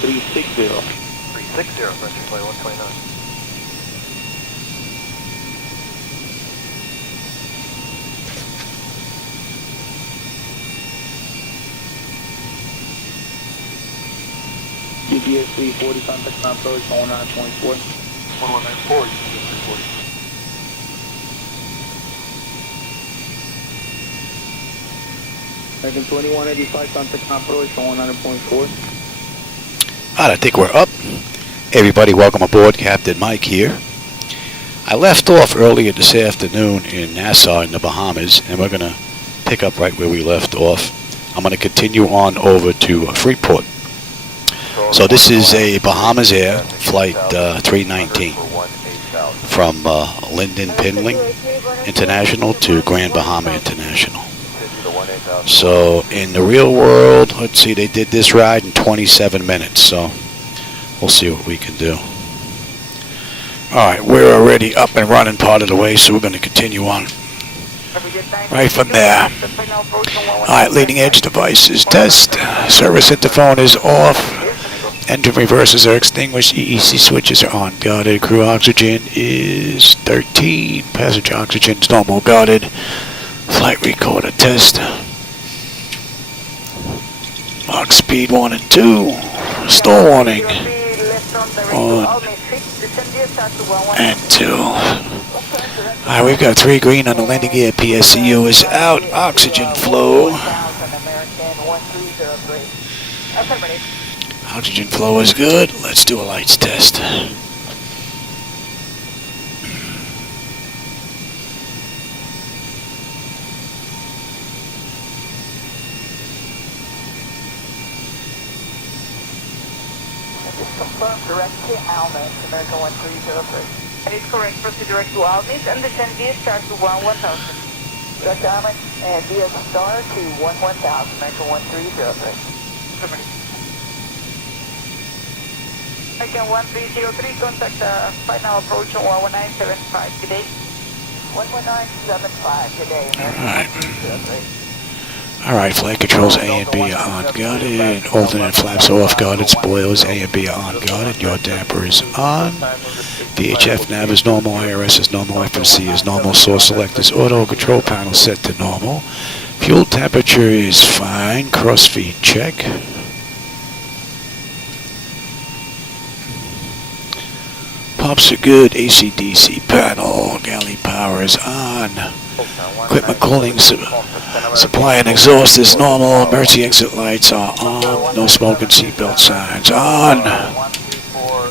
360. 360, French Flight 129. GPS 340, contact on approach 19.4. 1194, GPS 340. American 2185, contact on approach 19.4. Alright, I think we're up. Hey everybody, welcome aboard. Captain Mike here. I left off earlier this afternoon in Nassau in the Bahamas, and we're going to pick up right where we left off. I'm going to continue on over to Freeport. So this is a Bahamasair Flight 319 from Lynden Pindling International to Grand Bahama International. So in the real world, let's see, they did this ride in 27 minutes, so we'll see what we can do. Alright, we're already up and running part of the way, so we're going to continue on right from there. Alright, leading edge devices test. Service interphone is off. Engine reversers are extinguished. EEC switches are on. Guarded. Crew oxygen is 13. Passenger oxygen is normal. Guarded. Flight recorder test. Mach speed 1 and 2. Stall warning. 1 and 2. Alright, we've got 3 green on the landing gear. PSCU is out. Oxygen flow. Oxygen flow is good. Let's do a lights test. Confirm direct to Almas, American 1303. That is correct. Proceed direct to Almas and descend via star to 1000. Direct to Almas and via star to 1000, American 1303. American 1303, contact final approach on 11975 today. 11975 today, American 1303. Alright, flight controls A and B are on guarded. Alternate flaps are off guarded. Spoilers A and B are on guarded. Yaw damper is on. VHF nav is normal. IRS is normal. FMC is normal. Source select is auto. Control panel set to normal. Fuel temperature is fine. Crossfeed check. Pumps are good. AC/DC panel. Galley power is on. Equipment cooling supply and exhaust is normal. Emergency exit lights are on. No smoke and seatbelt signs on.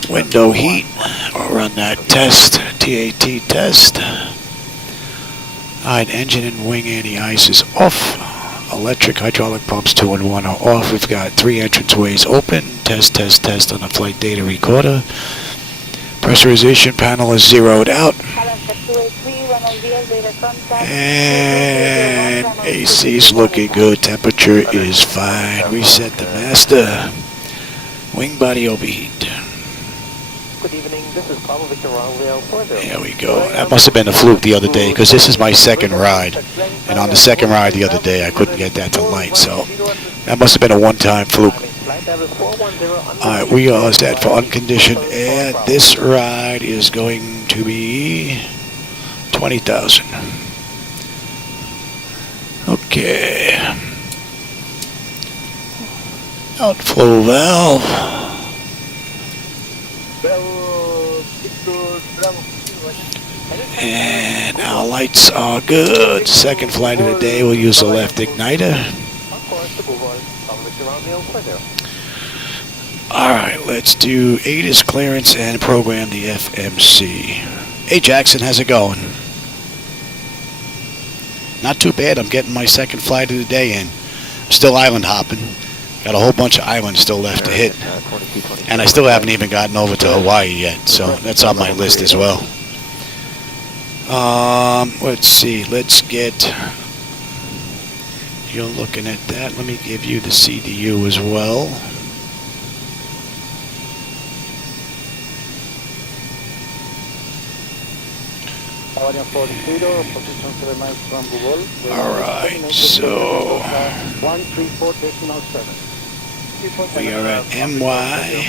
Window heat. I'll run that test. TAT test. Alright, engine and wing anti-ice is off. Electric hydraulic pumps 2 and 1 are off. We've got 3 entranceways open. Test on the flight data recorder. Pressurization panel is zeroed out. And AC's looking good. Temperature is fine. Reset the master. Wing body overheat. Good evening. This is Papa Victor Rail Further. There we go. That must have been a fluke the other day, because this is my second ride. And on the second ride the other day, I couldn't get that to light. So that must have been a one-time fluke. Alright, we are set for unconditioned air. This ride is going to be 20,000. Okay. Outflow valve. And our lights are good. Second flight of the day, we'll use the left igniter. Alright, let's do ATIS clearance and program the FMC. Hey Jackson, how's it going? Not too bad. I'm getting my second flight of the day in. I'm still island hopping. Got a whole bunch of islands still left to hit. And I still haven't even gotten over to Hawaii yet, so that's on my list as well. Let's see. Let's get... You're looking at that. Let me give you the CDU as well. Alright, so... We are at MYNN.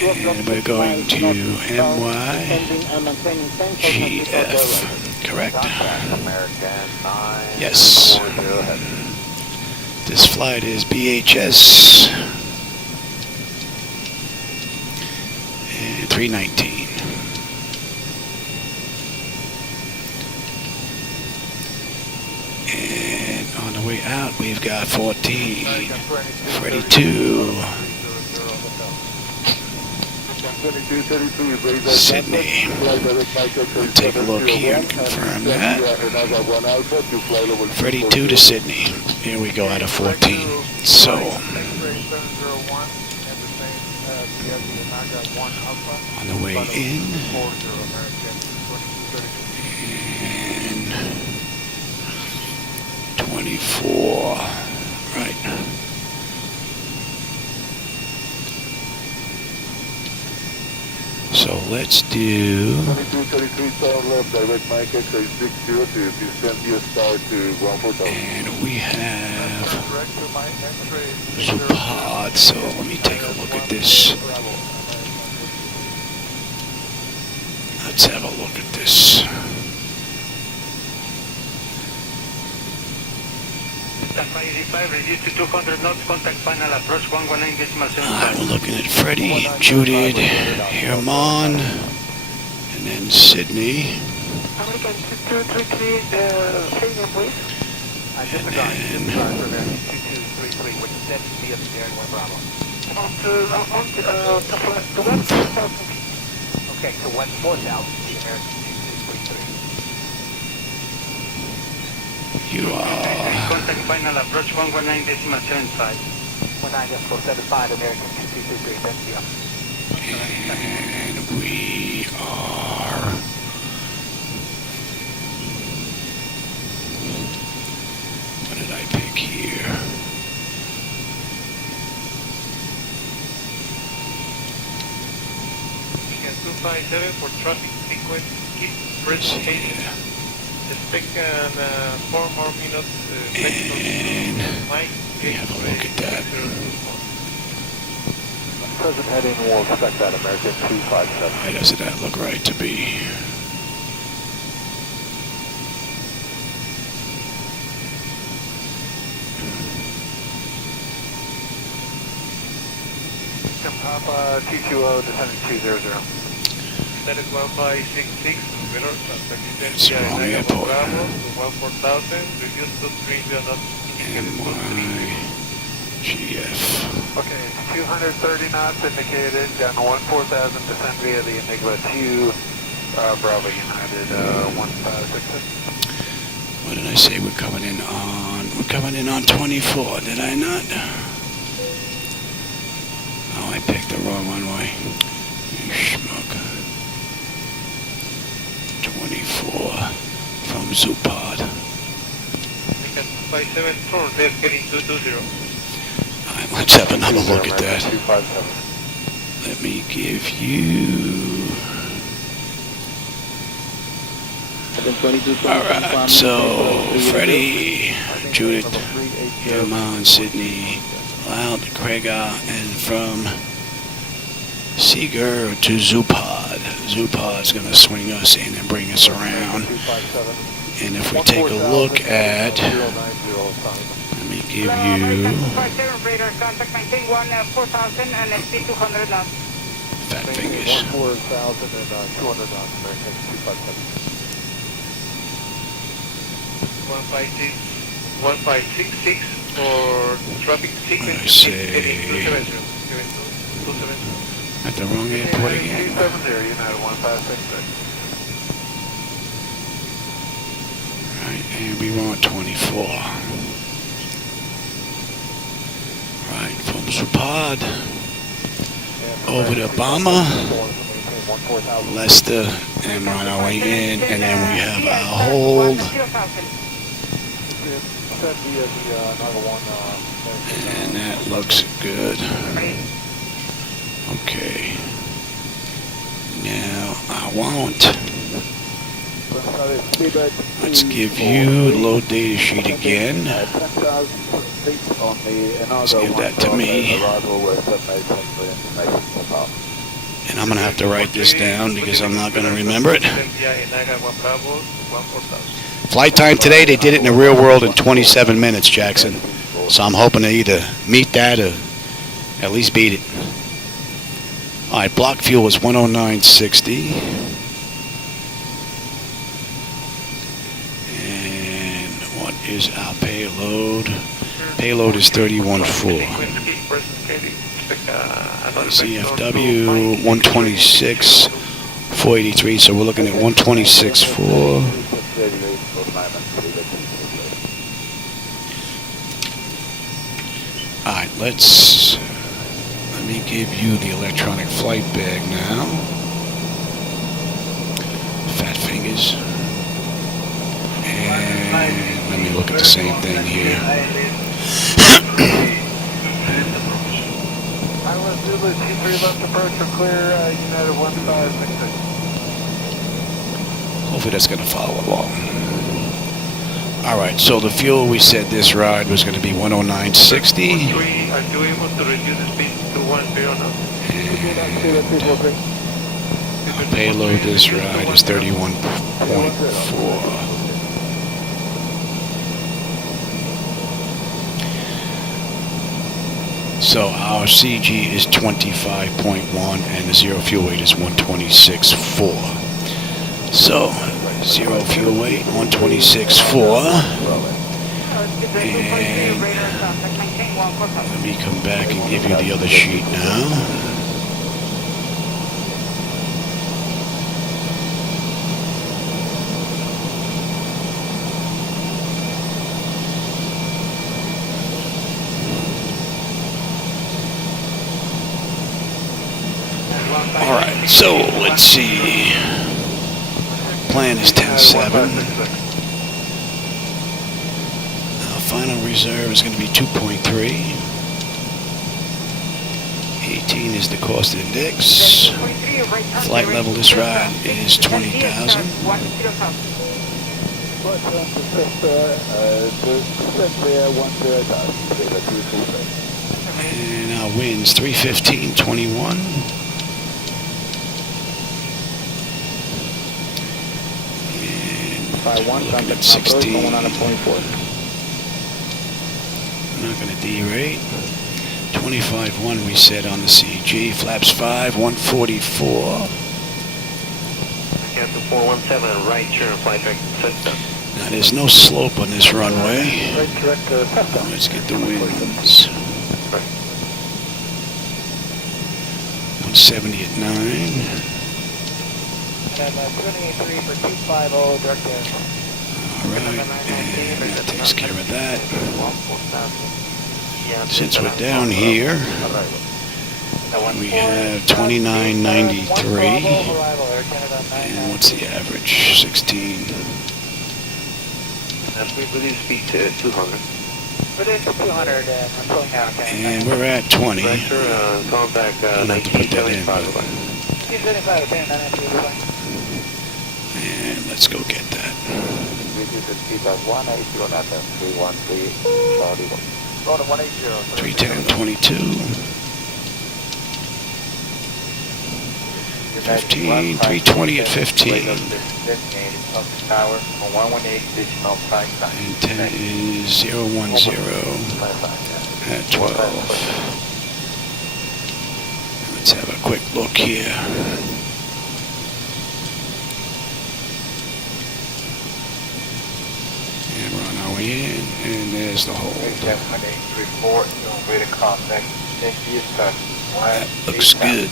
And we're going to MYGF, correct? Yes. This flight is BHS and 319. And on the way out, we've got 14, Freddie 2. Sydney. We'll take a look here and confirm that. Freddie 2 to Sydney. Here we go out of 14. So, on the way in, and 24, right. So let's do. 2233 south left, direct Mike X-ray 60 to descend your star to ground 4000. And we have Zupod, so let me take a look at this. Let's have a look at this. Reduced to 200 knots, contact final approach 119.7. We're looking at Freddie, Judith, Herman, and then Sydney. American 2233, stadium, please. And then 2233, which is dead via the Daring 1 Bravo. To west 4000. Okay, to west 4000, the American 2233. you are. Contact final approach 119.75. 19475, American 2233, that's the up. And we are. What did I pick here? Beacon 257 for traffic sequence, keep press chase. Expect 4 more minutes. And we have a look at that. Present heading, we'll expect that American 257. Why doesn't that look right to me? Papa T20 descending 200. That is 1566, mirrors, It's wrong airport. 14000, reduce to 3 knots. MYGF. Okay, 230 knots indicated, down to 14,000, descend via the Enigma 2, Bravo United 1566. What did I say we're coming in on? We're coming in on 24, did I not? Oh, I picked the wrong runway. You schmuck. 24 from Zupod. Beacon 257, they're getting 220. Alright, let's have another look at that. 257. Let me give you. Alright, so Freddie, Judith, Herman, Sydney, Loud, Krega, and from Seeger to Zupod. Zupod's going to swing us in and bring us around. And if we take a look at, let me give you fat fingers. 1566 for traffic sequence. I say- heading 270. At the wrong airport again. 270, United 1566. Right, and we want 24. Right, from Zupod over to Bahama, Leicester, and we're on our way in, and then we have our hold. And that looks good. Okay. Now I want Let's give you the load data sheet again. Let's give that to me. And I'm going to have to write this down because I'm not going to remember it. Flight time today, they did it in the real world in 27 minutes, Jackson. So I'm hoping to either meet that or at least beat it. All right, block fuel is 109.60. And what is our payload? Payload is 31.4. CFW 126.483. So we're looking at 126.4. All right, let me give you the electronic flight bag now. Fat fingers. And let me look at the same thing here. Island Zulu 23 left approach for clear, United 1566. Hopefully that's going to follow along. All right, so the fuel, we said this ride was going to be 109.60. Are you able to reduce the speed to 10 now? And payload this ride is 31.4. So our CG is 25.1 and the zero fuel weight is 126.4. So zero fuel weight 126.4. And let me come back and give you the other sheet now. Alright, so let's see. Plan is 10.7. Final reserve is going to be 2.3. 18 is the cost index. Flight level this ride is 20,000. And our wind's 315.21. Looking at 16. I'm not going to derate. 25.1 we set on the CG. Flaps 5, 144. Cancel 417 and right turn, Flightdeck system. Now there's no slope on this runway. Let's get the winds. 170 at 9. And 23 for 250, direct air. Alright, and that takes care of that. Since we're down here, we have 29.93. And what's the average? 16. We reduce speed to 200. Reduce to 200, we're pulling out. And we're at 20. Pressure, contact I'll have to put that in, but... 275, okay, 992. And let's go get that. 310.22. 15, 320 at 15. And 10 is 010 at 12. Let's have a quick look here. And we're on our way in, and there's the hold. That looks good.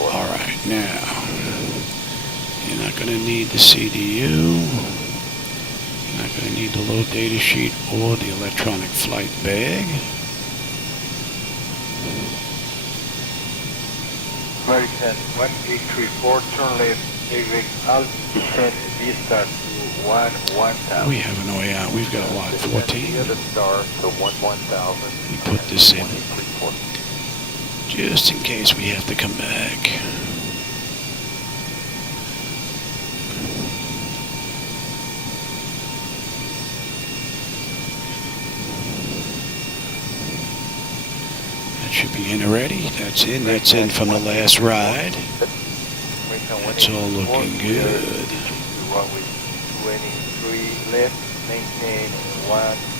Alright, now, you're not going to need the CDU. You're not going to need the load data sheet or the electronic flight bag. American 1834, turn left, exit, I'll descend V-start to 11000. We have no way out. We've got what, 14? The star to 11000. We put this in. just in case we have to come back. That should be in already. That's in from the last ride. That's all looking good. Runway 23 left, maintain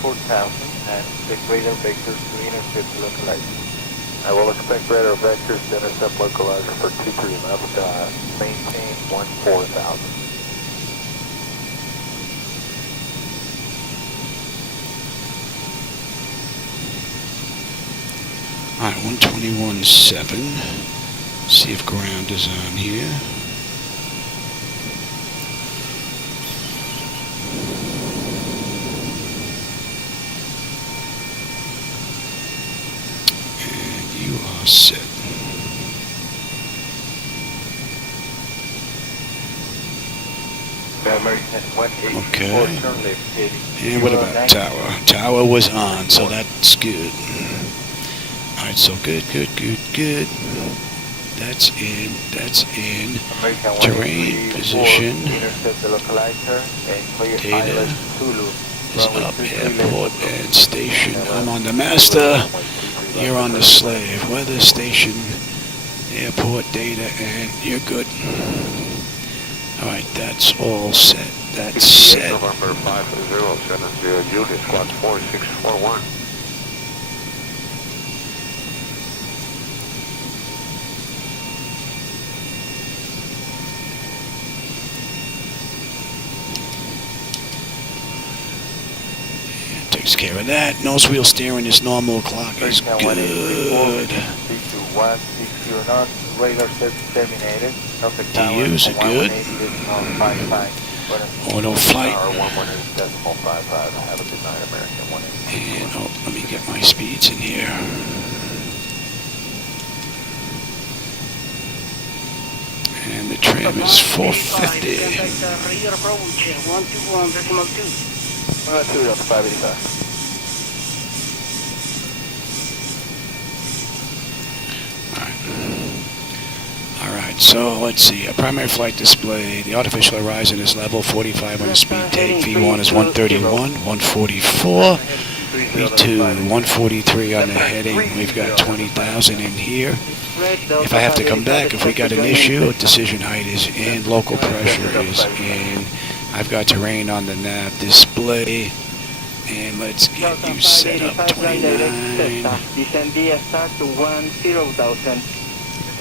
14,000 and expect radar vectors to intercept localizer. I will expect radar vectors to intercept localizer for 23 left, maintain 14,000. Alright, 121.7. See if ground is on here. And you are set. American 184 Okay. turn left heading. And what about tower? Tower was on, so that's good. Alright, so good. That's in. American Terrain, 184, position. intercept the localizer and clear Data island Zulu. Is up, airport and station. I'm on the master. You're on the slave. Weather station, airport data, and you're good. Alright, that's all set. That's set. November 5070, unit squad 4641. Takes care of that. Nose wheel steering is normal. Clock is good. 160 knots, radar set terminated. DUs are good. Auto flight. Have a good night, American 180. And let me get my speeds in here. And the trim is 450. Two on 585. Alright, so let's see. A primary flight display. The artificial horizon is level 45 on the speed tape. V1 is 131, 144. V2, 143 on the heading. We've got 20,000 in here. If I have to come back, if we got an issue, decision height is in, local pressure is in. I've got terrain on the nav display. And let's get you set up, 29. Descend via start to 10,000.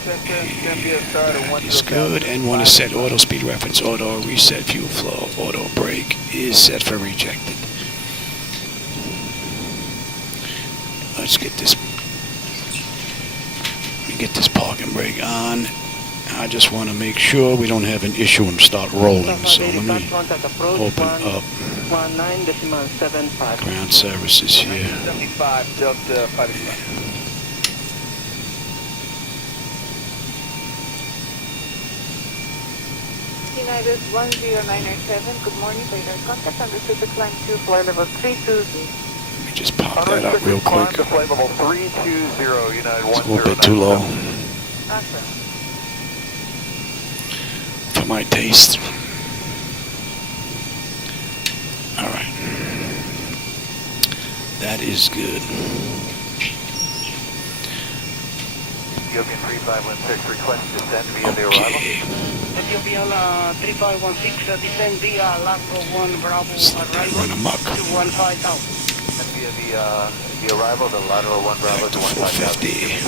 That is good. N1 is set auto speed reference, auto reset fuel flow, auto brake is set for rejected. Let's get this. Let me get this parking brake on. I just want to make sure we don't have an issue and start rolling. So let me open up ground services here. 75 Delta 585. United 10997, good morning, radar contact on the Pacific Line 2, flight level 320. Let me just pop that up real quick. Flight level 320, United It's a little bit too low Awesome. for my taste. Alright. That is good. Ethiopian 3516, request descend via the arrival. Okay. Ethiopian 3516, descend via Lago 1 Bravo, arrival Run amok. to 15,000. And via the arrival, the lateral 1 Bravo Back to to 15,000.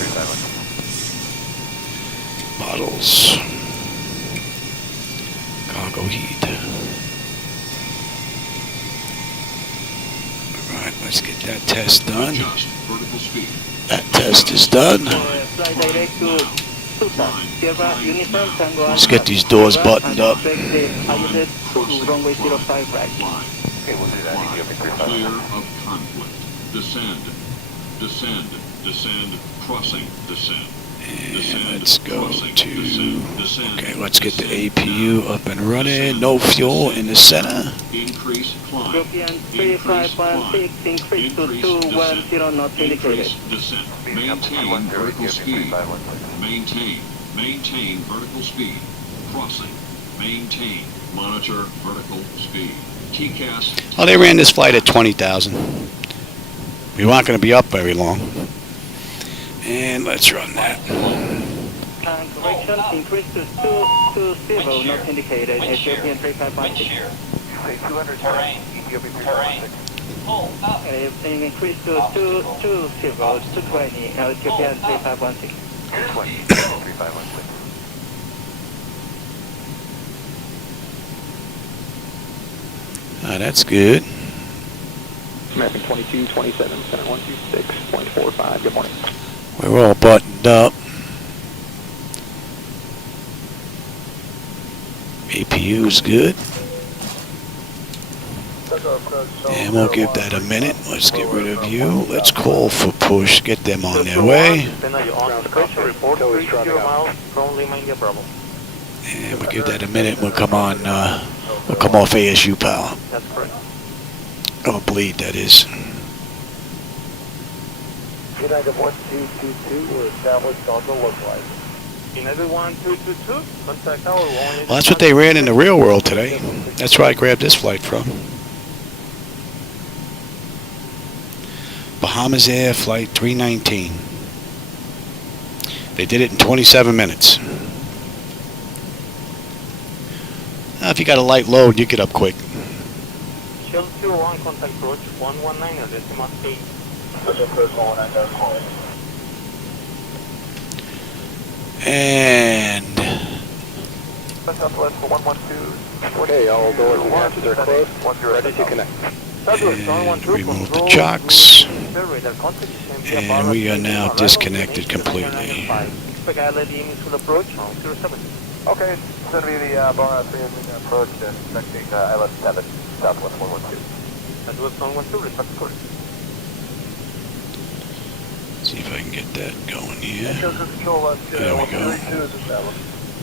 450. Bottles. Cargo heat. Alright, let's get that test done. That test is done. Fly direct to Tusa, Sierra Uniform Tango. Let's get these doors buttoned up. Expect the ISS to runway 05 right. Okay, we'll do that. Ethiopian 3516. Clear of conflict. Descend. Descend. Descend. Crossing. Descend. And let's go to, okay, let's get the APU up and running. No fuel in the center. Increase climb. European 3516, increase to 210 not indicated. Descent. Maintain vertical speed. Maintain vertical speed. Crossing. Maintain. Monitor vertical speed. TCAS. Oh, they ran this flight at 20,000. We weren't going to be up very long. And let's run that. Correction, increase to 220 not indicated. European 3516. Say 200 terrain. Ethiopian 316. Increase to 220, 220, Ethiopian 3516. 220, 3516. Ah, that's good. American 2227, center 126.45. Good morning. We're all buttoned up. APU's good. And we'll give that a minute. Let's get rid of you. Let's call for push. Get them on their way. And we'll give that a minute. We'll come on. We'll come off ASU power. Oh, bleed, that is. United 1222, we're established on the localizer. United 1222, contact our Well, that's what they ran in the real world today. That's where I grabbed this flight from. Bahamasair Flight 319. They did it in 27 minutes. Now, if you got a light load, you get up quick. Shell 201, contact approach 119 at decimal 8. And Southwest 112. Okay, all doors and hatches are closed. Ready to connect. and remove the chocks. And we are now disconnected completely. Okay, it's going to be the Bahamasair approach expecting ILS-7, Southwest 112. Southwest 112, respect course. See if I can get that going here. There we go. I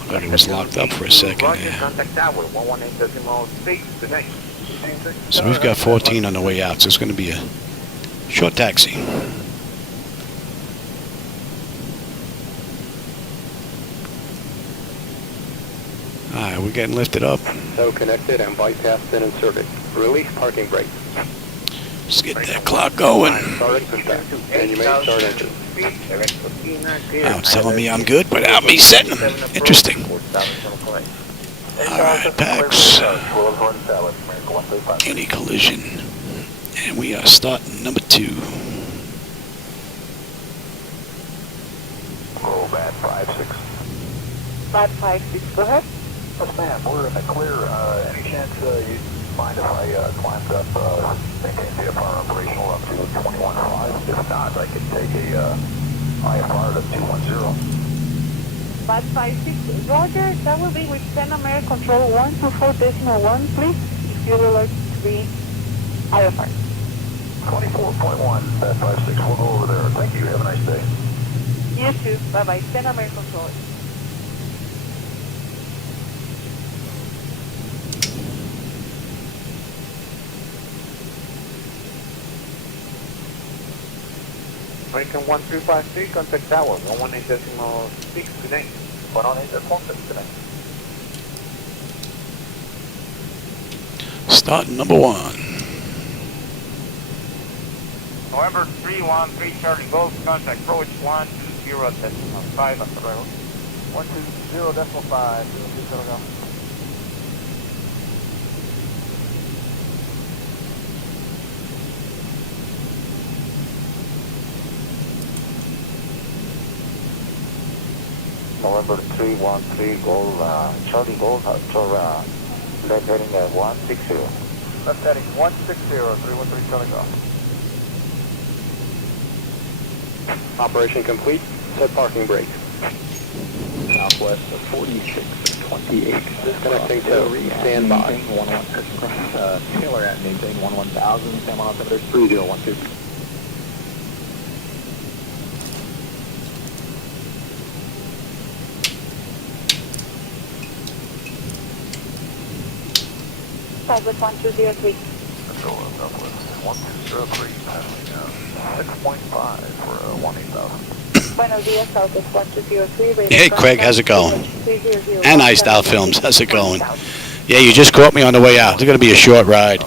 thought it was locked up for a second there. So we've got 14 on the way out, so it's going to be a short taxi. Alright, we're getting lifted up. So connected and bypass been inserted. Release parking brake. Let's get that clock going. And you may start engine. Now it's telling me I'm good without me setting them. Interesting. Alright, Pax. Any collision. And we are starting number 2. Roll back 56. 556, go ahead. Yes, ma'am, we're in the clear. Any chance you'd mind if I climbed up, maintain VFR operational up to 21.5? If not, I could take a IFR to 210. 556, Roger, that will be with Pan American Control 124.1, please, if you would like to be IFR. 24.1, 56, we'll go over there. Thank you, have a nice day. You too, bye-bye, Pan American Control. American 1353, contact tower, 118.6 today. 118.6 today. Starting number 1. November 313 Charlie Golf, contact approach 120.5 on the rail. 120.5, 020 go. November 313 Gold, Charlie Gold, left heading at 160. Left heading 160, 313 Charlie Golf. Operation complete, set parking brake. Southwest of 4628. Disconnecting to standby. 11, Taylor at maintain 11000, San Juan altimeter 3012. Southwest 1203. Control Southwest 1203, passing 6.5 for 18,000. Buenos dias, Southwest 1203. Hey, Craig, how's it going? And Iced Out Films, how's it going? Yeah, you just caught me on the way out. It's going to be a short ride.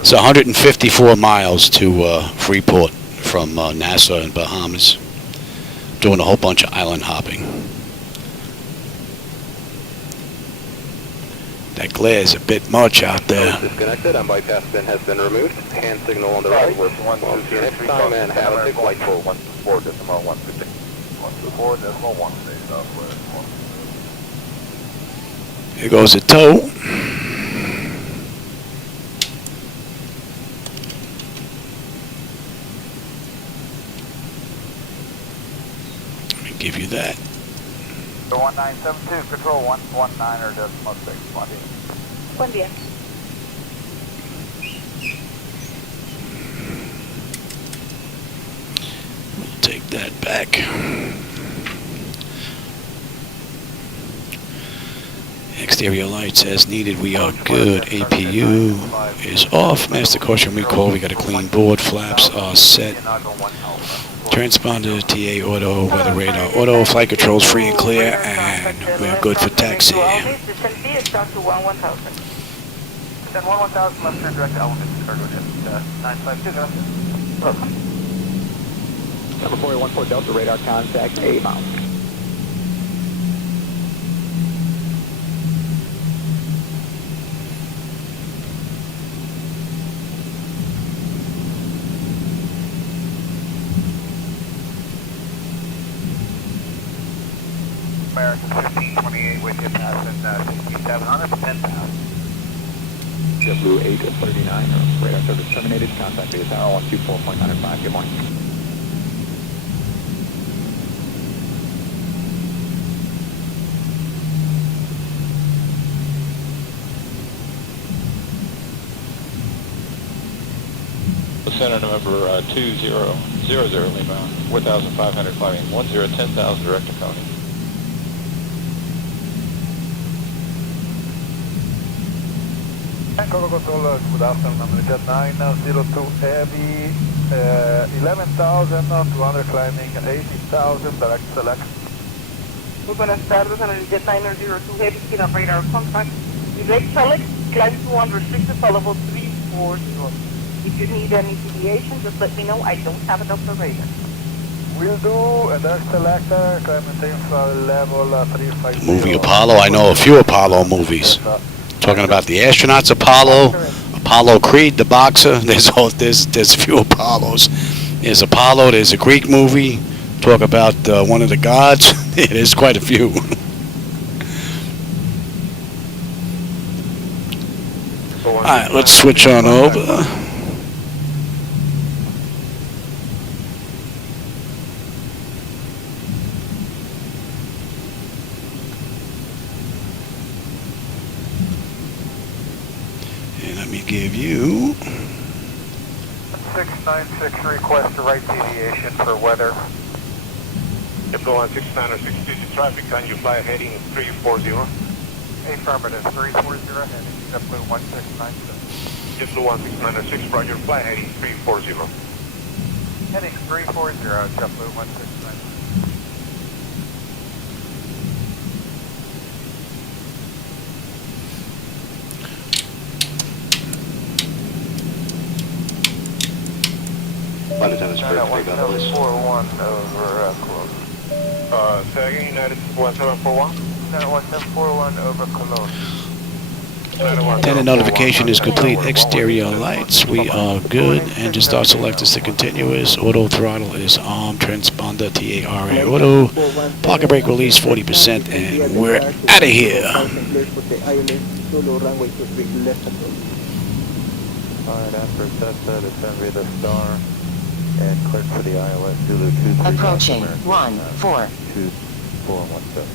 It's 154 miles to Freeport from Nassau and Bahamas. Doing a whole bunch of island hopping. That glare is a bit much out there. Disconnected and bypass bin has been removed. Hand signal on the right. We'll see you next time and have a safe flight. 124.1 Southwest. Here goes the tow. Let me give you that. 1972, control 119 or decimal 6. Buen día. We'll take that back. Exterior lights as needed. We are good. APU is off. Master caution recall. We got a clean board. Flaps are set. Transponder, TA auto, weather radar auto, flight controls free and clear, and we're good for taxi. Descend via start to 1000. Then 11,000 left turn direct element, cargo jet 952, Perfect. Number 414 Delta radar contact A mount. American 1528 with you passing 6700 for 10,000. JetBlue 839, radar service terminated. Contact via tower 124.95. Good morning. Center November 2000 Lima, 4,500 climbing, 10,000 direct to Coney. Cargo control, good afternoon, I'm Jet 902 Heavy, 11,200 climbing, 80,000 direct select. Muy buenas tardes, en el Jet 902 Heavy, speed up radar contact. Direct select, climb to unrestricted for level 340. If you need any deviation, just let me know. I don't have it off the radar. Will do, and that's selector, climb maintain for level 350. Movie Apollo. I know a few Apollo movies. Talking about the astronauts Apollo, Apollo Creed, the boxer. There's a few Apollos. There's Apollo. There's a Greek movie. Talk about one of the gods. There's quite a few. All right, let's switch on over. And let me give you 696 request a right deviation for weather. JetBlue 16962 traffic, can you fly heading 340? Affirmative, 340 heading, JetBlue 1696. JetBlue 16906, roger, fly heading 340. Heading 340, JetBlue 1696. Flight attendants for take off, please. 1741 over close. Say again, United 1741? 1741 over Cologne. Antenna notification is complete. Exterior lights, we are good. Engine start select is to continuous. Auto throttle is on. Transponder TARA auto. Parking brake release 40%, and we're out of here. Alright, after Cessna, descend via the Star and clear for the ILS Zulu 23. Approaching 14. 2417.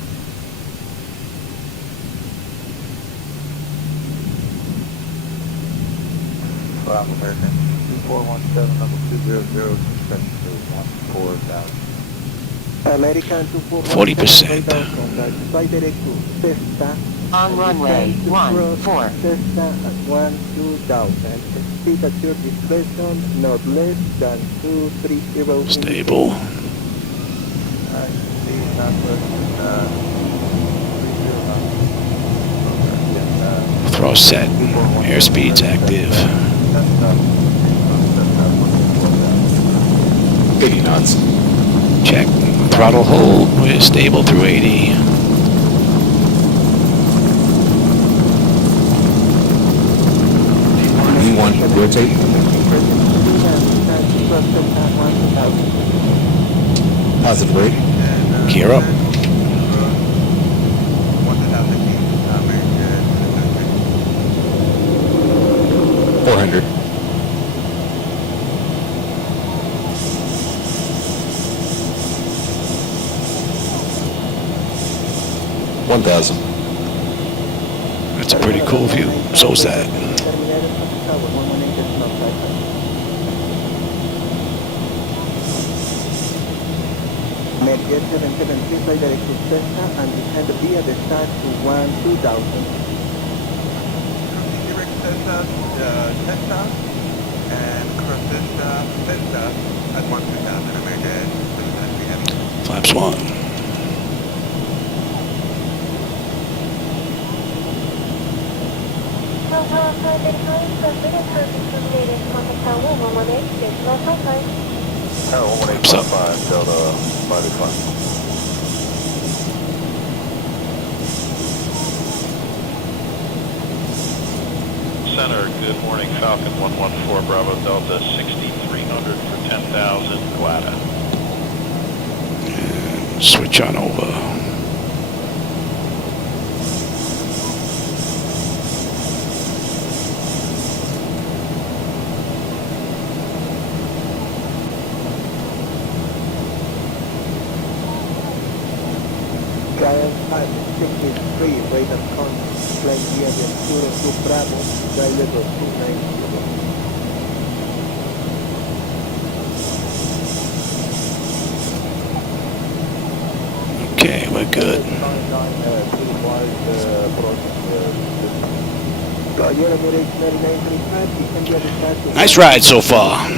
Bravo American 2417, level 200, suspension to 14,000. American 40%. Flight direct to Cessna On runway 14. Cessna at 12,000. Speed at your discretion, not less than 230. Stable. Thrust set. Airspeed's active. 80 knots. Check. Throttle hold. We're stable through 80. V1, rotate. Positive rate. Gear up. 400. 1,000. That's a pretty cool view. So's that. MYGF 773 flight direct to Cessna and descend via the start to 12,000. Direct Cessna and cross Cessna at 12,000 American. Flaps 1. Flaps up. Delta 585. Center, good morning, Falcon 114 Bravo Delta 6300 for 10,000, Glada. And switch on over. Giant 563 radar con flying via the Arturo 2 Bravo, flight level 290. Okay, we're good. Nice ride so far.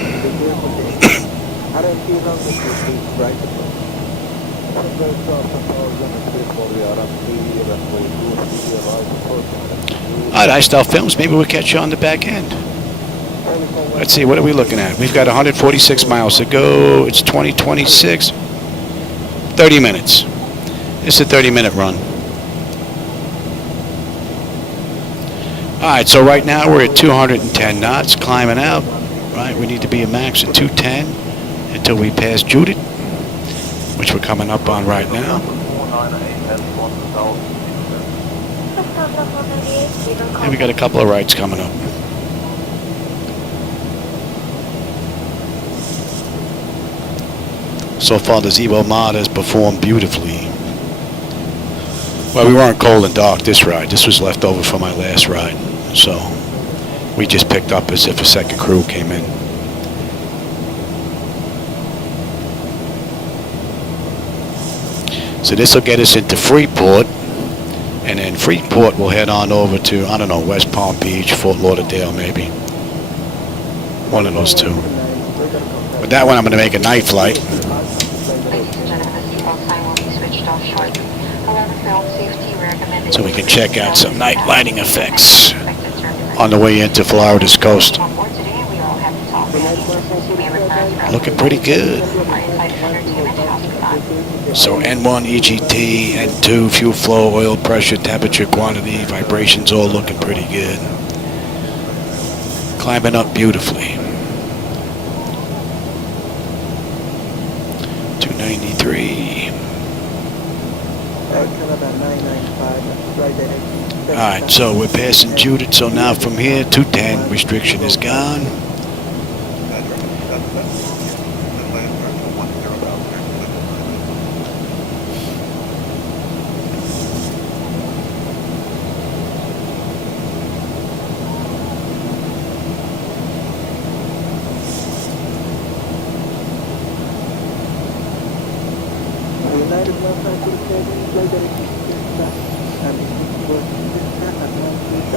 Alright, iStyle Films, maybe we'll catch you on the back end. Let's see, what are we looking at? We've got 146 miles to go. It's 2026. 30 minutes. It's a 30-minute run. Alright, so right now we're at 210 knots, climbing out. Right, we need to be a max at 210 until we pass Judith, which we're coming up on right now. And we got a couple of rides coming up. So far, the Zibo mod has performed beautifully. Well, we weren't cold and dark this ride. This was left over from my last ride. So we just picked up as if a second crew came in. So this will get us into Freeport. And then Freeport will head on over to, I don't know, West Palm Beach, Fort Lauderdale maybe. One of those two. But that one I'm going to make a night flight. Ladies and gentlemen, the seatbelt sign will be switched off shortly. However, for all safety, we recommend So we can check out some night lighting effects on the way into Florida's coast. Looking pretty good. So N1, EGT, N2, fuel flow, oil pressure, temperature, quantity, vibrations all looking pretty good. Climbing up beautifully. 293. Alright, so we're passing Judith, so now from here, 210, restriction is gone.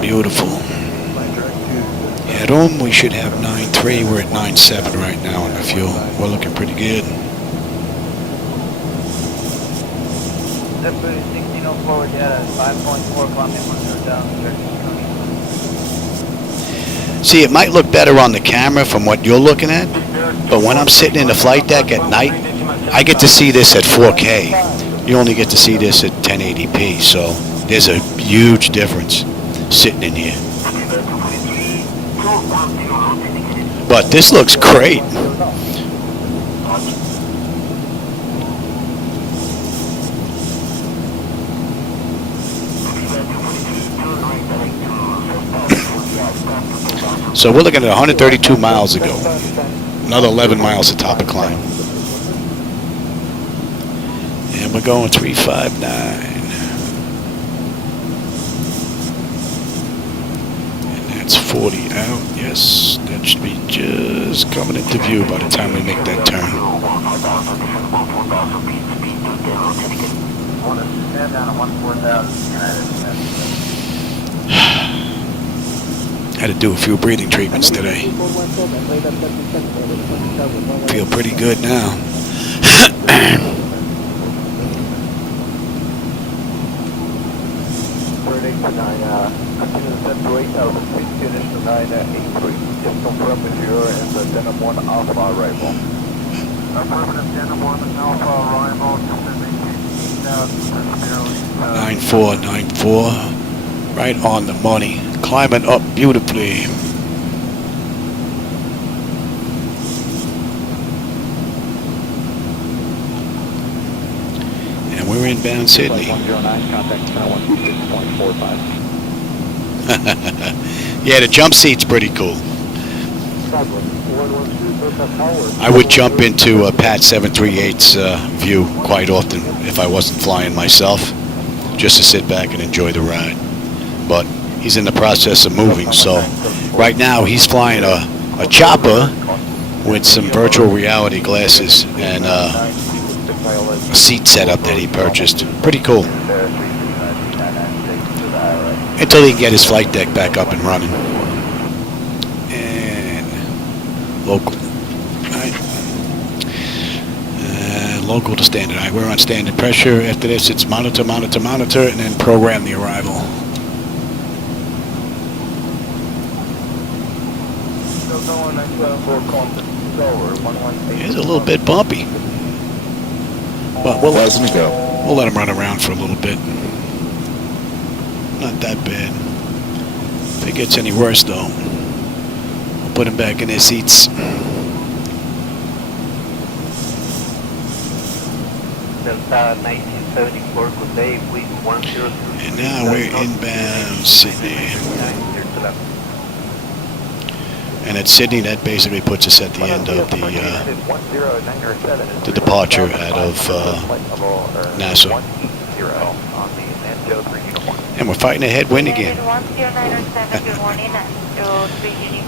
Beautiful. At home, we should have 9.3. We're at 9.7 right now on the fuel. We're looking pretty good. February 1604 data, 5.4 kilometers down, 30. See, it might look better on the camera from what you're looking at, but when I'm sitting in the flight deck at night, I get to see this at 4K. You only get to see this at 1080p, so there's a huge difference sitting in here. But this looks great. So we're looking at 132 miles ago. Another 11 miles to top of climb. And we're going 359. And that's 40 out. Yes, that should be just coming into view by the time we make that turn. Had to do a few breathing treatments today. Feel pretty good now. Just confirm with you and the Denim 1 Alpha arrival. Affirmative, Denim 1 Alpha arrival. 9494, right on the money. Climbing up beautifully. And we're inbound Sydney. 109, contact 126.45. Yeah, the jump seat's pretty cool. I would jump into Pat 738's view quite often if I wasn't flying myself, just to sit back and enjoy the ride. But he's in the process of moving, so right now he's flying a chopper with some virtual reality glasses and a seat setup that he purchased. Pretty cool. Until he can get his flight deck back up and running. And local. Right. Local to standard. All right, we're on standard pressure. After this, it's monitor, monitor, monitor, and then program the arrival. It's a little bit bumpy. But we'll let him run around for a little bit. Not that bad. If it gets any worse, though, we'll put him back in his seats. Delta 1974, good day, wind 103. And now we're inbound Sydney. And at Sydney, that basically puts us at the end of the departure out of Nassau. And we're fighting a headwind again.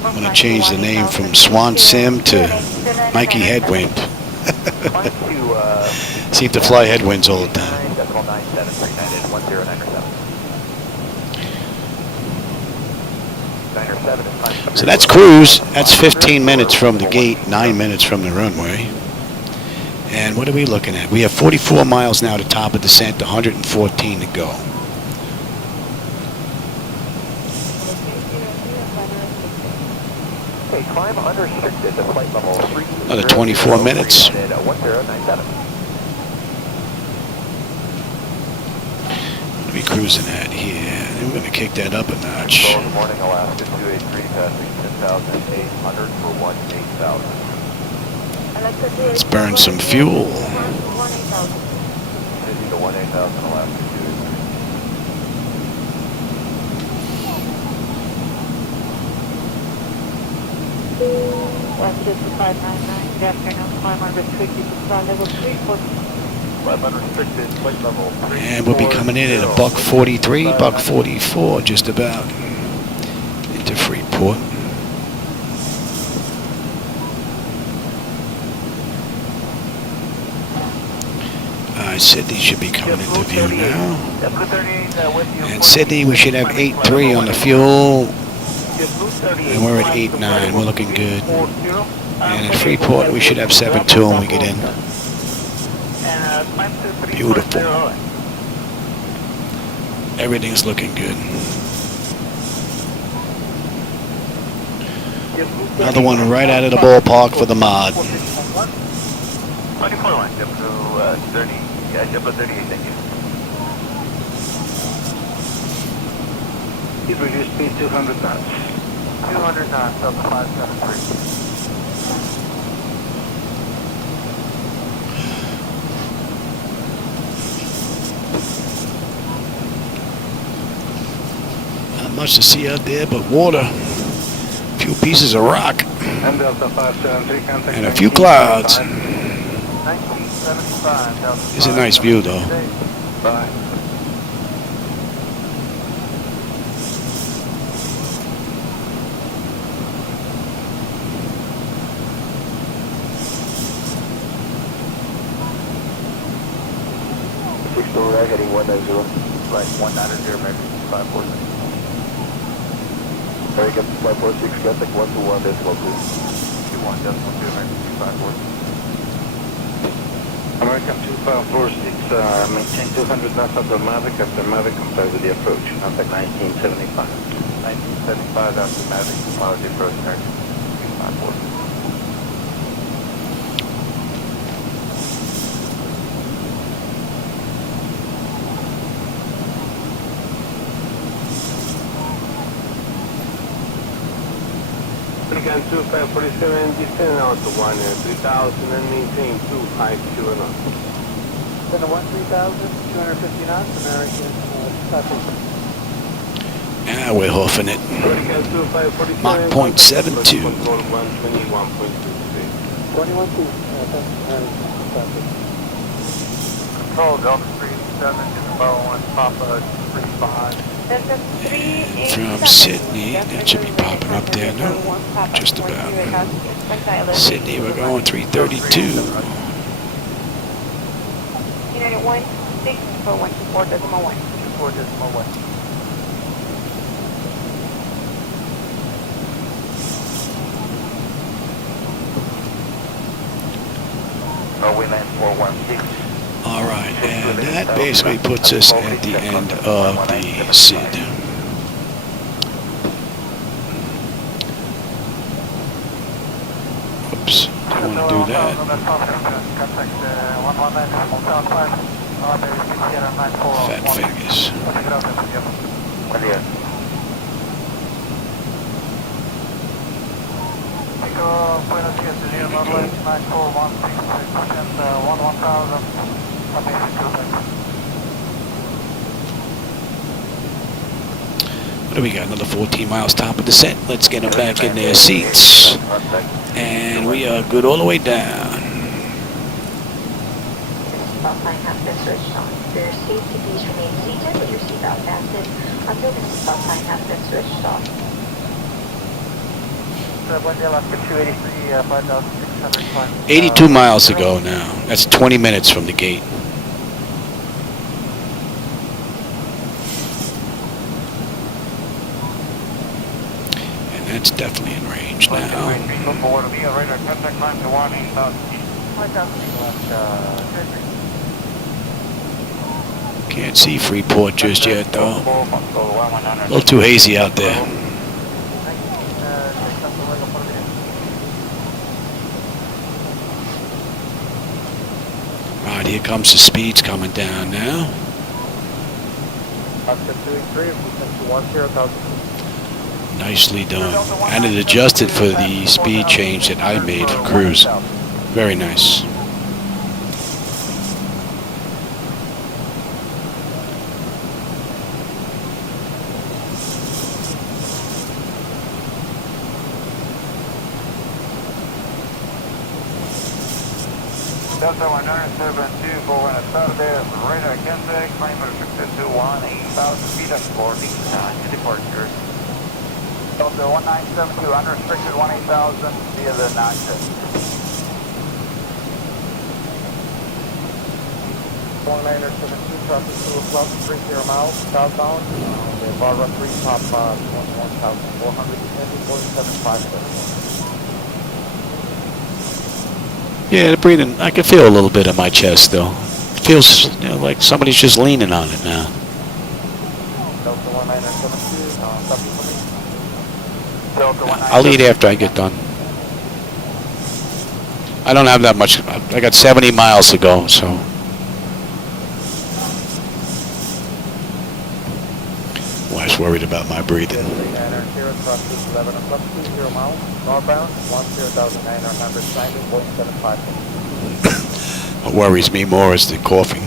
I'm going to change the name from Swan Sim to Mikey Headwind. Seem to fly headwinds all the time. So that's cruise. That's 15 minutes from the gate, 9 minutes from the runway. And what are we looking at? We have 44 miles now to top of descent, 114 to go. Climb unrestricted to flight level 3. Another 24 minutes. 1097. What are we cruising at here? We're going to kick that up a notch. Good morning, Alaska 283, passing 10,800 for 18,000. Let's burn some fuel. 50 to 18,000, Alaska 15599, good afternoon, climb unrestricted to flight level 3, unrestricted, flight level 3. And we'll be coming in at a buck 43, buck 44, just about into Freeport. Alright, Sydney should be coming into view now. And Sydney, we should have 8.3 on the fuel. And we're at 8.9. We're looking good. And at Freeport, we should have 7.2 when we get in. Beautiful. Everything's looking good. Another one right out of the ballpark for the mod. 24-1, JetBlue 38, thank you. Please reduce speed 200 knots. 200 knots, Delta 573. Not much to see out there but water. A few pieces of rock. And Delta 573, contact And a few clouds. 1975, Delta It's a nice view though. Bye. heading 190, flight 190, American 546. American 546, contact 121.2. 21.2, American 254. American 2546, maintain 200 knots after Mavic comply with the approach. Contact 1975. 1975 after Mavic, comply with the approach, American 254. American 2547, descend out to 13000 and maintain 250 knots. Then the 13,250 knots, American traffic. Yeah, we're hoofing it. American 2547, Mach point 72. Control 121.23. 21.2, that's American traffic. Control Delta 37, Zibo 1, Papa 35. From Sydney, that should be popping up there. No, just about. Sydney, we're going 332. United 16 for 124.1. 24.1. MYNN 416. All right, and that basically puts us at the end of the SID. Oops, don't want to do that. Fat fingers. What do we got? Another 14 miles top of descent. Let's get them back in their seats. And we are good all the way down. Seatbelt sign has been switched on. For your safety, please remain seated with your seatbelt fastened until the seatbelt sign has been switched off. 82 miles to go now. That's 20 minutes from the gate. And that's definitely in range now. Can't see Freeport just yet though. A little too hazy out there. Alright, here comes the speeds coming down now. Nicely done. And it adjusted for the speed change that I made for cruise. Very nice. Delta 172, Boeing Saturday, radar contact, climate restricted to 8,000 feet at boarding to departure. Delta 1972, unrestricted 18,000 via the non-jet. 1972, traffic 2 o'clock, 30 miles, southbound. The Barra 3 top 21,400, descending, Boeing 757. Yeah, the breathing, I can feel a little bit in my chest though. It feels, you know, like somebody's just leaning on it now. Delta 1972, copy for me. Delta 1972. I'll eat after I get done. I don't have that much. I got 70 miles to go, so. I was worried about my breathing. 11 o'clock, 20 miles, northbound, 10,900, signing, Boeing 757. What worries me more is the coughing.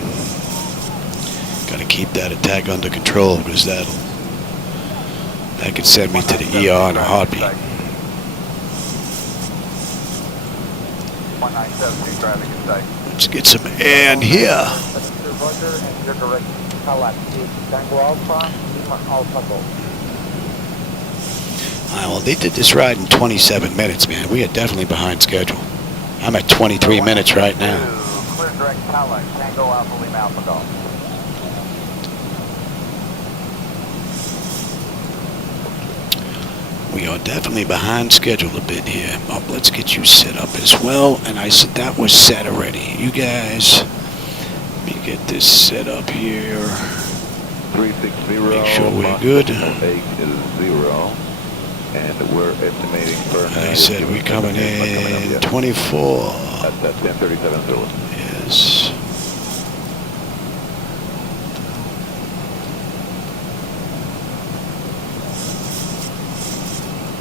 Got to keep that attack under control because that could send me to the ER in a heartbeat. 1972 traffic in sight. Let's get some air in here. Roger, and your direct Calac is Tango Alpha, Lima Alpha Golf. Well, they did this ride in 27 minutes, man. We are definitely behind schedule. I'm at 23 minutes right now. Clear direct Calac, Tango Alpha, Lima Alpha Golf. We are definitely behind schedule a bit here. Oh, let's get you set up as well. And I said that was set already. You guys, let me get this set up here. 360. Make sure we're good. 8 is 0. And we're estimating for. I said we're coming in 24. That's 1037 Zulu. Yes.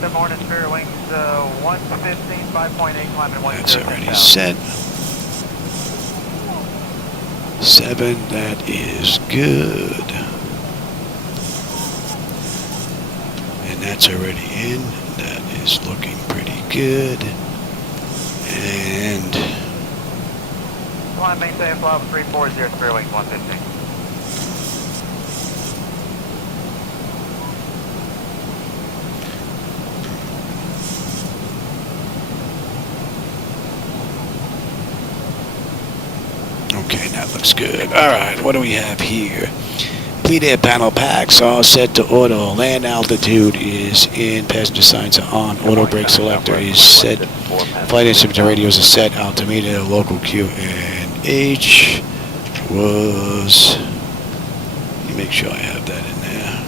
Good morning, Spirit Wings 115, 5.8, climbing 1. That's already set. 7, that is good. And that's already in. That is looking pretty good. And Climb maintain flight 340, Spirit Wings 115. okay, that looks good. All right, what do we have here? Fleet air panel packs are set to auto. Land altitude is in. Passenger signs are on. Auto brake selector is set. Flight instrument radios are set. Altimeter, local QNH was. Let me make sure I have that in there.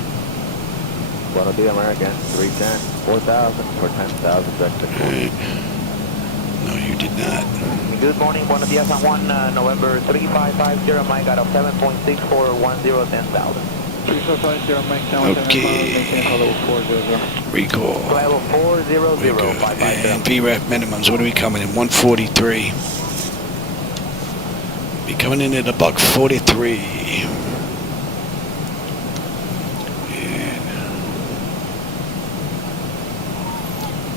Buenos dias, American. 310, 4,000 for 10,000 direct. Right. No, you did not. Good morning, Buenos dias, San Juan, November 3550, Mike out of 7.6410, 10,000. 3550, Mike, down Okay. level 400. Recall. Level 400, We're good. 550. And VREF minimums, what are we coming in? 143. Be coming in at a buck 43.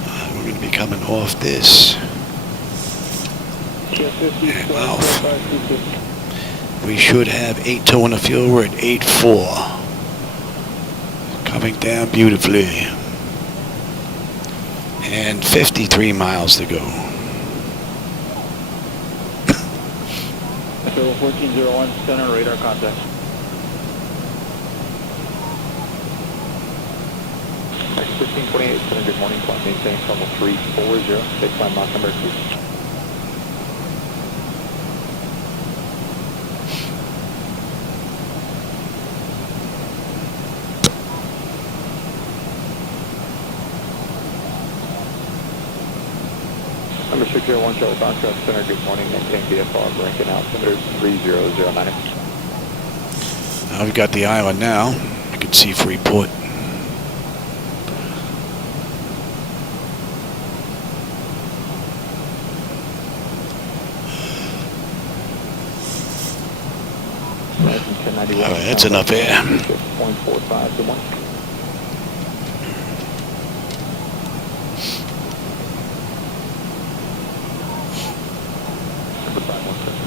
And we're going to be coming off this. And off. We should have 8.2 on the fuel. We're at 8.4. Coming down beautifully. And 53 miles to go. So 1401 center radar contact. Next 1528, center, good morning, climb maintain level 340, take climb Mach number 2. Number 601, Charlie Foxtrot Center, good morning, maintain VFR, ranking altimeter 3009. Now we've got the island now. You can see Freeport. All right, that's enough air. 6.45, good morning.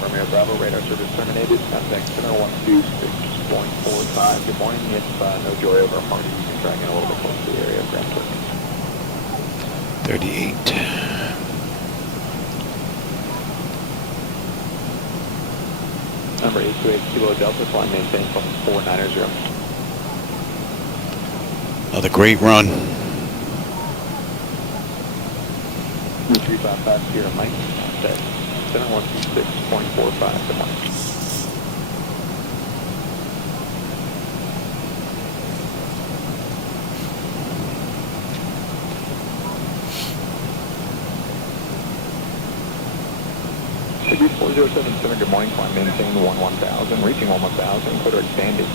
Romeo Bravo, radar service terminated. Contact center 126.45. Good morning. If no joy over Hardy, you can try and get a little bit closer to the area of Grand Turk. 38. Number 18, 28 Kilo Delta, flying maintain 490. Another great run. 355 Sierra Mike, set center 126.45 to Mike. Degree 407 center, good morning, climb maintain 1000, reaching 1000, clear expanded.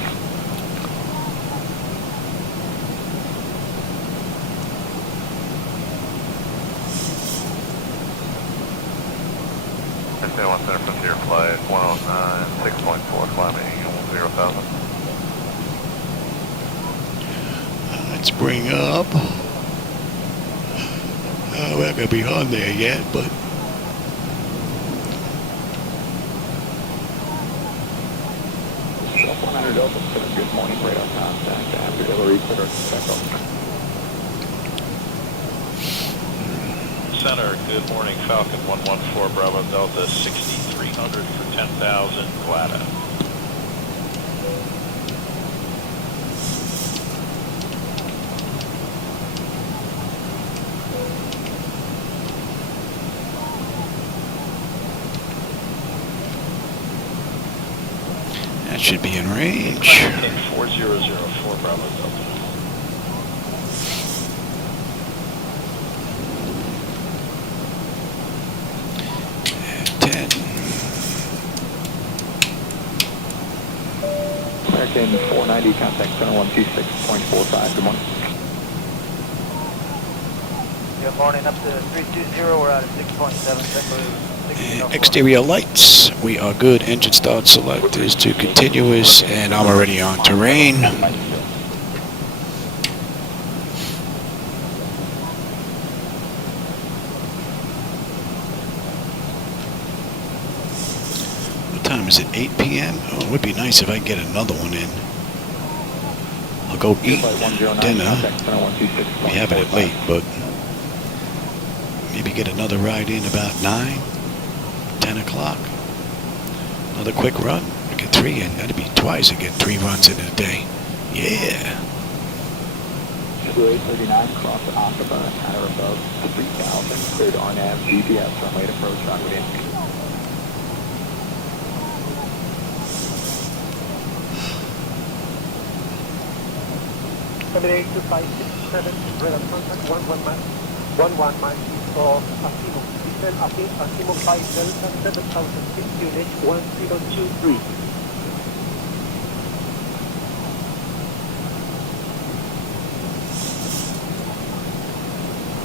Center Frontier Flight 109, 6.4, climbing 10,000. Let's bring up. We're not going to be on there yet, but 100 open, good morning, radar contact, after Hillary, clear checkout. Center, good morning, Falcon 114 Bravo Delta 6300 for 10,000, Glada. that should be in range. 4004 Bravo Delta. American 490, contact center 126.45, good morning. Good morning, up to 320, we're out at 6.7. Exterior lights, we are good. Engine start select is to continuous, and I'm already on terrain. What time is it? 8 p.m.? Oh, it would be nice if I could get another one in. I'll go eat dinner. We having it late, but maybe get another ride in about 9, 10 o'clock. Another quick run. Get 3 in. That'd be twice. I get 3 runs in a day. Yeah. 2839, cross Aqaba, at or above 3000, cleared RNAV, GPS, runway to approach, Rockwood Inc. Terminate 2567, radar contact 11 miles of Asimo. Descend Asimo 5 Delta 7006 unit 1023.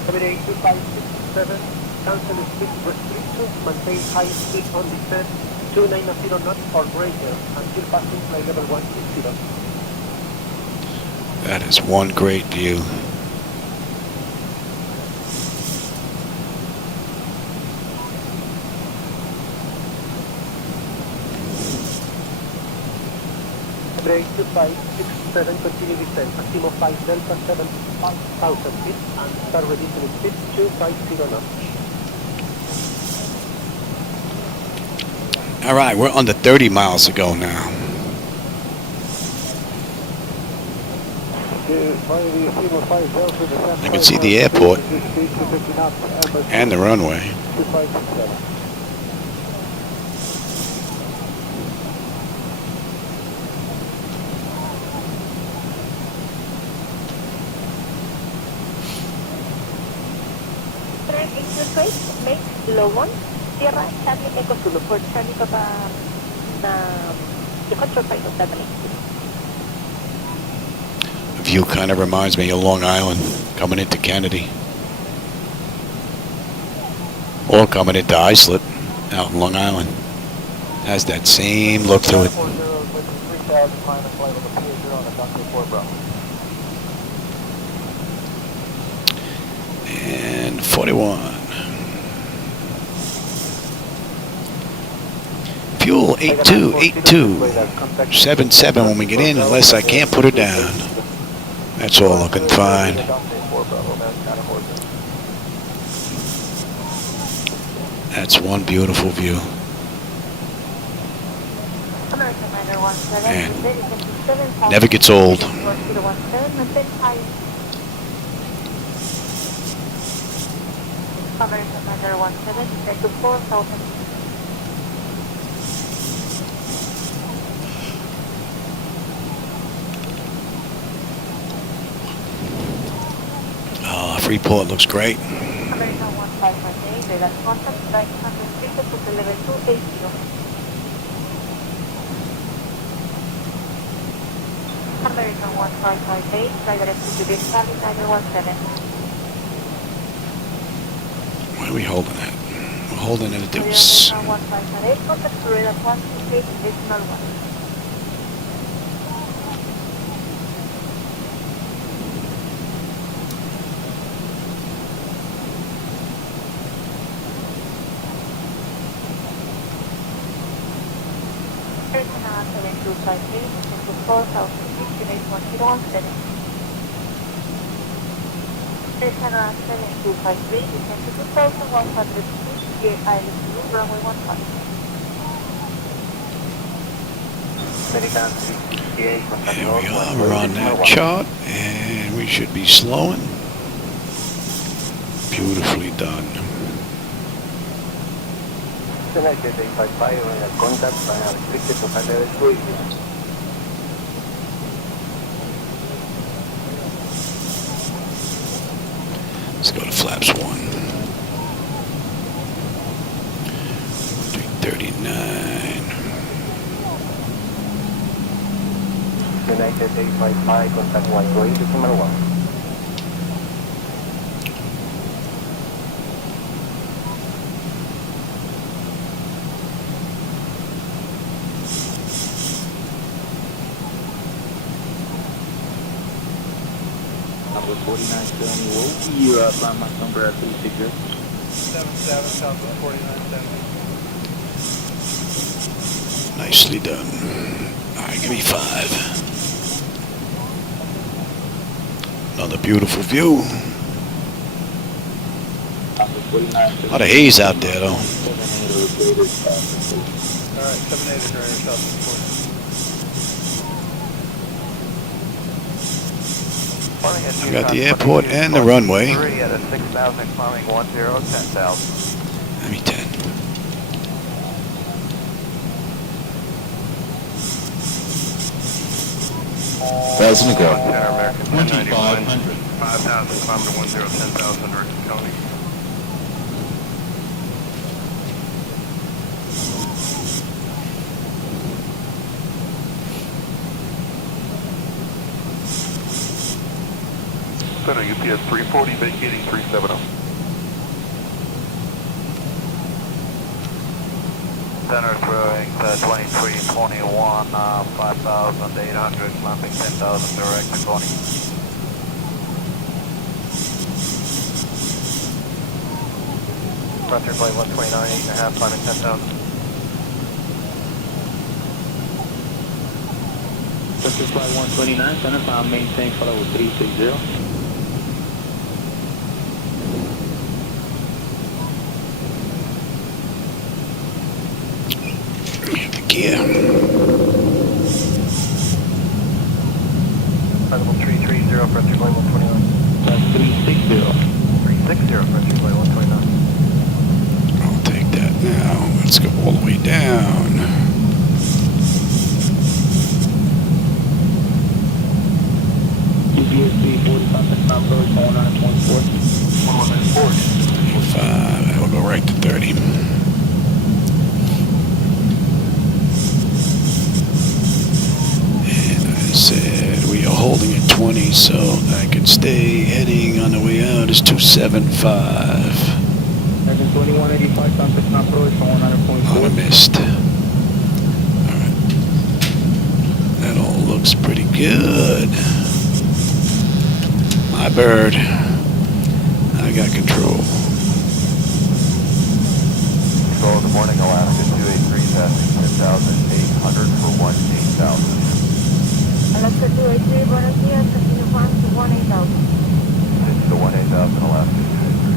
Terminate 2567, cancel speed restrictions, maintain high speed on descent 290 knots or greater until passing flight level 160. That is one great view. Break 2567, continue descent. Asimo 5 Delta 7,000 feet and start reducing speed 250 knots. All right, we're under 30 miles to go now. I can see the airport and the runway. Make low 1, Sierra, Charlie, Echo Zulu, for Charlie Papa, the control point of 7. The view kind of reminds me of Long Island coming into Kennedy. Or coming into Islip out in Long Island. Has that same look to it. And 41. Fuel 8277 when we get in, unless I can't put it down. That's all looking fine. That's one beautiful view. American Man, never gets old. American 917, take to 4,000. Freeport looks great. American 1558, radar contact, 900 feet to level 280. American 1558, radar executive Charlie 917. What are we holding at? We're holding at a deuce. American 1558, contact to radar 128, decimal 1. Here we are, we're on that chart, and we should be slowing. Beautifully done. Let's go to flaps 1. 339. United 855, contact Y2, decimal 1. Number 4970, what will be your climb mark number at 360? 77, Southwest 4970. Nicely done. Alright, give me 5. Another beautiful view. A lot of haze out there, though. Alright, 78 is radar Southwest 40. We got the airport and the runway. 3 at a 6,000, climbing 10, 10,000. Give me 10. Thousand to go. American 2500. 5,000, climbing 10, 10,000, direct to Tony. Center UPS 340, vacating 370. Center throwing 2321, 5,800, climbing 10,000, direct to Tony. Frontier flight 129, 8.5, climbing 10,000. Frontier flight 129, center climb, maintain follow with 360. Gear. Level 330, frontier flight 129. That's 360. 360, frontier flight 129. I'll take that now. Let's go all the way down. UPS 340, contact number 124. 5. I will go right to 30. Said we are holding at 20, so I can stay heading on the way out is 275. American 2185, contact number 100.4. Oh, I missed. Alright. That all looks pretty good. My bird. I got control. Control in the morning, Alaska 283, passing 10,800 for 18,000. Alaska 283, buenos días, continue climb to 18,000. It's the 18,000, Alaska 283.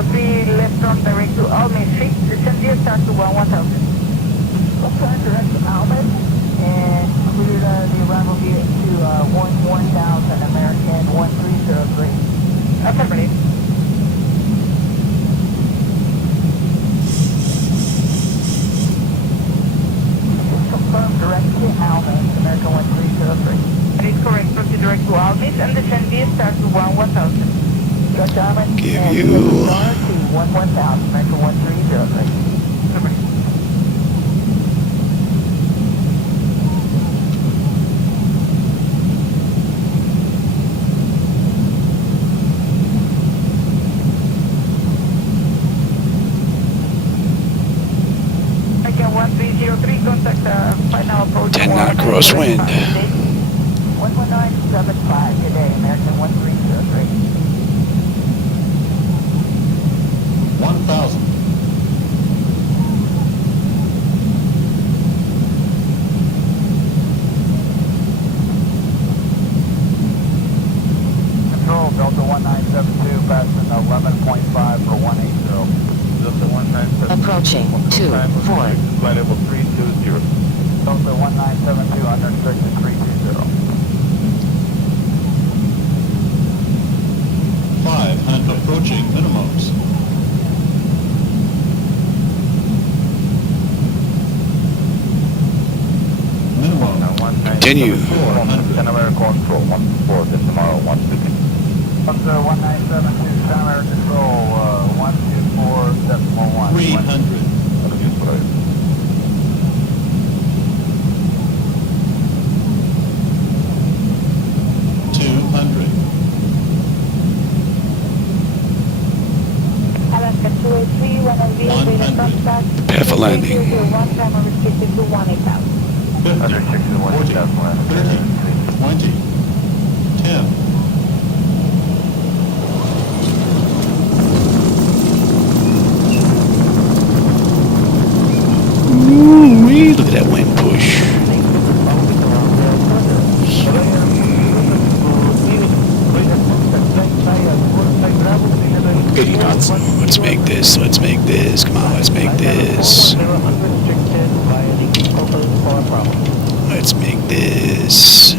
103, left turn direct to Almay Street, descend via start to 1000. Left turn direct to Almay, and clear the arrival via to 1000 American 1303. Affirmative. Confirm direct to Almay, American 1303. That is correct. Proceed direct to Almay and descend via start to 1000. Give you 1000, American 1303. American 1303, contact final approach. 10 knot crosswind. 11975 today, American 1303. 1,000. Control, Delta 1972, passing 11.5 for 180. Delta 1972. Approaching 24. Flight level 320. Delta 1972, unrestricted 320. 5 and approaching minimums. Minimum. Continue. 10 American Control, 14, this tomorrow, 150. Delta 1972, San American Control, 124.1. 300. 200. Alaska 283, 108, contact. Prepare for landing. 1 time restricted to 18,000. 50, 40, 30, 20, 10. Ooh-wee, look at that wind push. Let's make this. Let's make this. Come on, let's make this. Let's make this.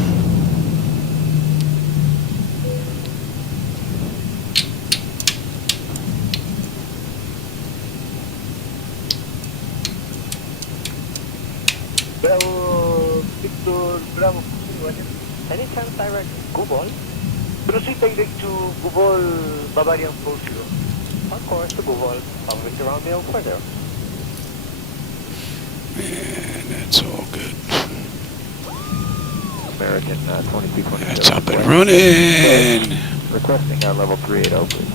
Bravo, Victor, Bravo, any chance direct Gubol? Proceed direct to Gubol, Bavarian 40. On course to Gubol, public around the further. And that's all good. American 2220. That's up and running. Requesting level 380, please.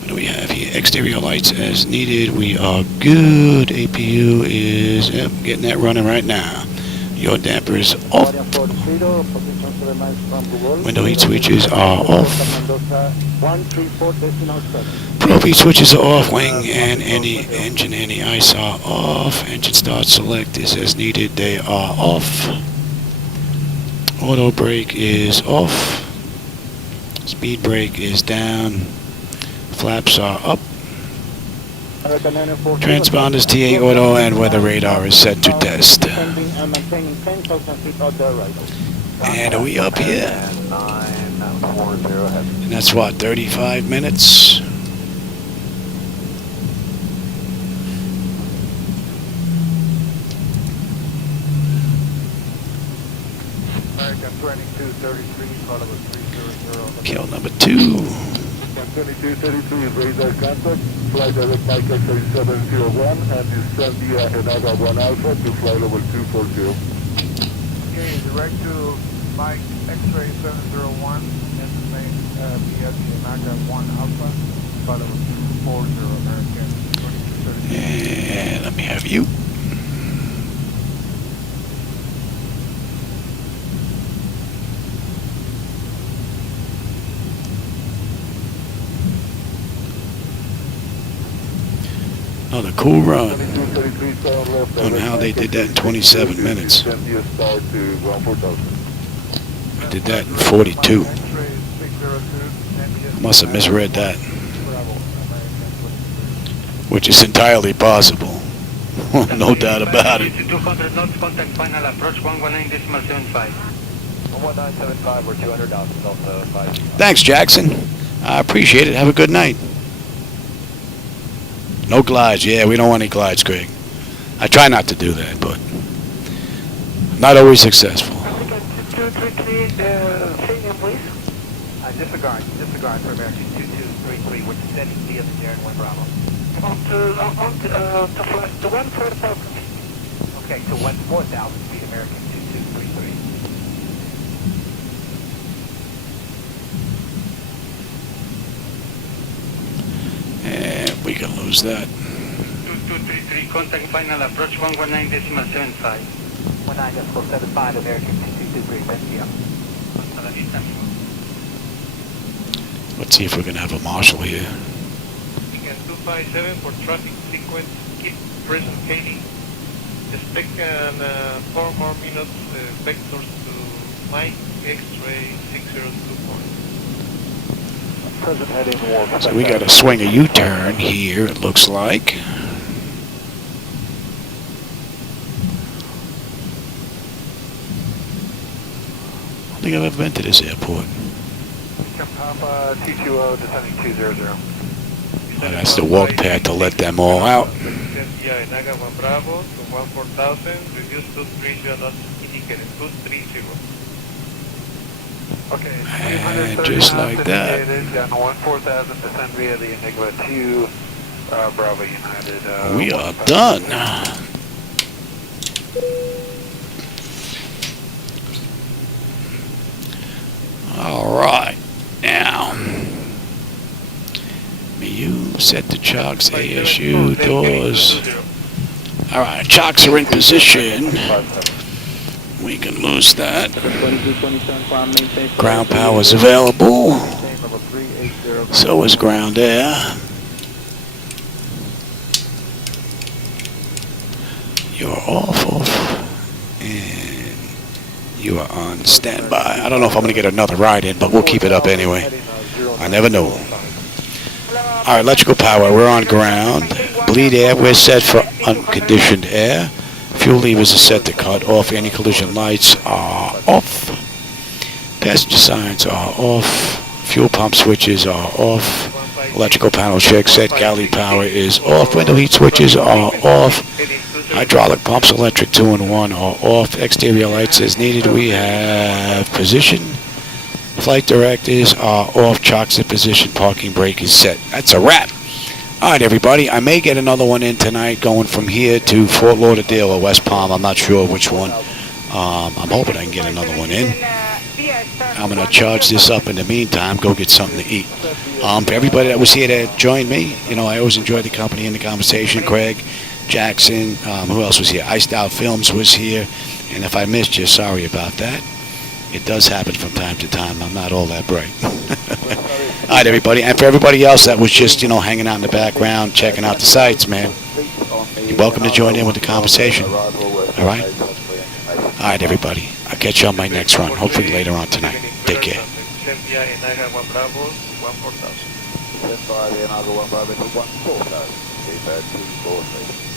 What do we have here? Exterior lights as needed. We are good. APU is getting that running right now. Your dampers off. Window heat switches are off. Probe heat switches are off. Wing and any engine anti-ice are off. Engine start select is as needed. They are off. Auto brake is off. Speed brake is down. Flaps are up. Transponders TA auto and weather radar is set to test. And are we up here? And that's what, 35 minutes? American 2233, follow 300. Kill number 2. 2233, radar contact, flight direct Michael 3701, and descend via Enava 1 Alpha to flight level 240. Okay, direct to Mike X-ray 701, and the same via the Enava 1 Alpha, flight level 240, American 2233. And let me have you. Another cool run. I don't know how they did that in 27 minutes. I did that in 42. I must have misread that. Which is entirely possible. No doubt about it. 200 knots, contact final approach 119.75. 1975, we're 200 out, Delta 5. Thanks, Jackson. I appreciate it. Have a good night. No glides. Yeah, we don't want any glides, Greg. I try not to do that, but not always successful. 233, say name, please. Disregard for American 2233, which is steady via the Darren 1 Bravo. To 1,4,000. Okay, to 1,4,000 feet, American 2233. And we can lose that. 2233, contact final approach 119.75. 19.75, American 2233, best via. Let's see if we're going to have a marshal here. 257 for traffic sequence, keep present Katie. Expect 4 more minutes, vectors to Mike X-ray 602 point. Present heading warp. So we got to swing a U-turn here, it looks like. I don't think I've ever been to this airport. Papa 220, descending 200. Oh, that's the walk pad to let them all out. Yeah, Naga 1 Bravo to 14,000, reduce to 30 knots indicated, 230. Okay, And just like that. Down to 14,000, descend via the Enigma 2, Bravo United. We are done. All right, now. You set the chocks, ASU, doors. All right, chocks are in position. We can lose that. Ground power is available. So is ground air. You're off, and you are on standby. I don't know if I'm going to get another ride in, but we'll keep it up anyway. I never know. All right, electrical power, we're on ground. Bleed air, we're set for unconditioned air. Fuel levers are set to cut off. Anti-collision lights are off. Passenger signs are off. Fuel pump switches are off. Electrical panel check set. Galley power is off. Window heat switches are off. Hydraulic pumps, electric 2-in-1 are off. Exterior lights as needed. We have position. Flight directives are off. Chocks in position. Parking brake is set. That's a wrap. All right, everybody. I may get another one in tonight going from here to Fort Lauderdale or West Palm. I'm not sure which one. I'm hoping I can get another one in. I'm going to charge this up in the meantime. Go get something to eat. For everybody that was here that joined me, you know, I always enjoy the company and the conversation. Craig, Jackson, who else was here? Iced Out Films was here. And if I missed you, sorry about that. It does happen from time to time. I'm not all that bright. All right, everybody. And for everybody else that was just, you know, hanging out in the background, checking out the sites, man, you're welcome to join in with the conversation. All right? All right, everybody. I'll catch you on my next run, hopefully later on tonight. Take care. Stand by the Naga 1 Bravo to 14,000.